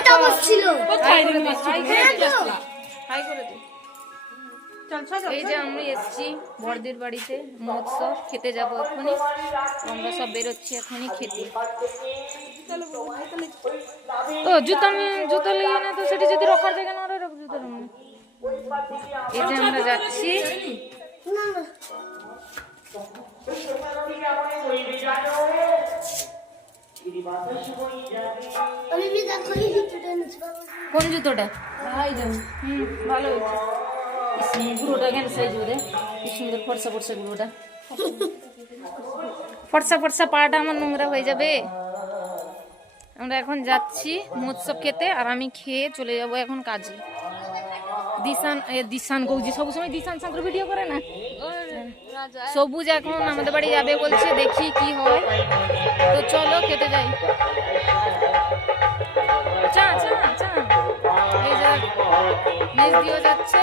এটা বসছিল? হাই করে হ্যাঁ দে তো। হাই করে দে চল চল এই যে আমরা এসেছি বড়দির বাড়িতে মহোৎসব খেতে যাব এখনই। আমরা সব বেরোচ্ছি এখনই খেতে। ও জুতো আমি জুতো লিয়ে না তো সেটি যদি রখার জায়গা না রাখ জুতো এই যে আমরা যাচ্ছি। না না আমি বি দেখো এই জুতোটা এনেছি বাবা কোন জুতোটা? হাই দেন হুম ভালো গুঁড়োটা কেন সাইজ ওরে? কি সুন্দর ফর্সা ফর্সা গুঁড়োটা। ফর্সা ফর্সা পাটা আমার নোংরা হয়ে যাবে। আমরা এখন যাচ্ছি মহোৎসব খেতে আর আমি খেয়ে চলে যাব এখন কাজে। দিশান দিশান গৌজি সবুজ সময় দিশান সাঁকর ভিডিও করে না? সবুজ এখন আমাদের বাড়ি যাবে বলছে দেখি কি হয়। তো চলো খেতে যাই চা চা চা এই যে মেজ দিয়েও যাচ্ছে।